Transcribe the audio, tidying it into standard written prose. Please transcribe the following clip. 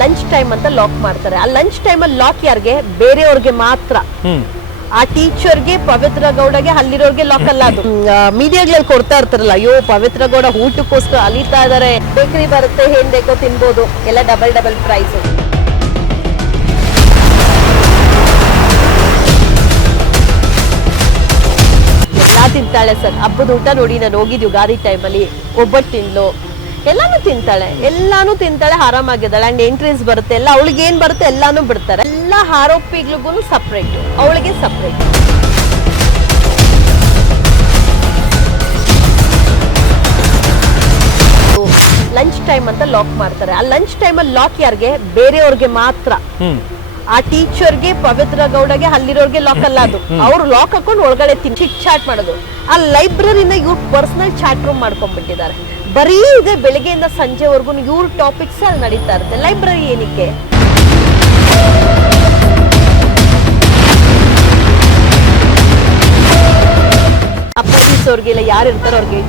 Lunch time ಅಂತ lock ಮಾಡ್ತಾರೆ. ಆ ಲಂಚ್ ಟೈಮ್ ಅಲ್ಲಿ ಲಾಕ್ ಯಾರಿಗೆ? ಬೇರೆಯವ್ರಿಗೆ ಮಾತ್ರ. ಆ ಟೀಚರ್ಗೆ, ಪವಿತ್ರ ಗೌಡಗೆ, ಅಲ್ಲಿರೋರ್ಗೆ ಲಾಕ್ ಅಲ್ಲ ಅದು. ಮೀಡಿಯಾಗಳಲ್ಲಿ ಕೊಡ್ತಾ ಇರ್ತಾರಲ್ಲ, ಅಯ್ಯೋ ಪವಿತ್ರ ಗೌಡ ಊಟಕ್ಕೋಸ್ಕರ ಅಲಿತಾ ಇದಾರೆ, ಬೇಕರಿ ಬರುತ್ತೆ ಏನ್ ಬೇಕೋ ತಿನ್ಬೋದು, ಎಲ್ಲ ಡಬಲ್ ಪ್ರೈಸ್. ಎಲ್ಲಾ ತಿಂತಾಳೆ ಸರ್. ಹಬ್ಬದ ಊಟ ನೋಡಿ, ನಾನು ಹೋಗಿದ್ದು ಯುಗಾದಿ ಟೈಮಲ್ಲಿ, ಒಬ್ಬಟ್ಟು ತಿಂದ್ಲು, ಎಲ್ಲಾನು ತಿಂತಾಳೆ, ಆರಾಮಾಗಿದ್ದಾಳೆ. ಅಂಡ್ ಎಂಟ್ರೀಸ್ ಬರುತ್ತೆ, ಎಲ್ಲ ಅವಳಿಗೆ ಏನ್ ಬರುತ್ತೆ ಎಲ್ಲಾನು ಬಿಡ್ತಾರೆ. ಎಲ್ಲ ಆರೋಪಿಗಳಿಗೂ ಸಪ್ರೇಟ್, ಅವಳಿಗೆ ಸಪ್ರೇಟ್. ಲಂಚ್ ಟೈಮ್ ಅಂತ ಲಾಕ್ ಮಾಡ್ತಾರೆ. ಆ ಲಂಚ್ ಟೈಮ್ ಅಲ್ಲಿ ಲಾಕ್ ಯಾರಿಗೆ? ಬೇರೆಯವ್ರಿಗೆ ಮಾತ್ರ. ಆ ಟೀಚರ್ಗೆ, ಪವಿತ್ರ ಗೌಡಗೆ, ಅಲ್ಲಿರೋರ್ಗೆ ಲಾಕ್ ಅಲ್ಲ ಅದು. ಅವ್ರು ಲಾಕ್ ಹಾಕೊಂಡು ಒಳಗಡೆ ಚಿಟ್ ಚಾಟ್ ಮಾಡೋದು. ಆ ಲೈಬ್ರರಿನ ಇವ್ರು ಪರ್ಸನಲ್ ಚಾಟ್ ರೂಮ್ ಮಾಡ್ಕೊಂಡ್ಬಿಟ್ಟಿದ್ದಾರೆ. ಬರೀ ಇದೆ ಬೆಳಿಗ್ಗೆಯಿಂದ ಸಂಜೆವರೆಗೂ ಇವ್ರ ಟಾಪಿಕ್ಸ್ ಅಲ್ಲಿ ನಡೀತಾ ಇರುತ್ತೆ. ಲೈಬ್ರರಿ ಏನಕ್ಕೆ? ಆ ಪೊಲೀಸ್ ಅವ್ರಿಗೆಲ್ಲ ಯಾರು ಇರ್ತಾರೋ ಅವ್ರಿಗೆ ಹೇಳ್ತೀನಿ,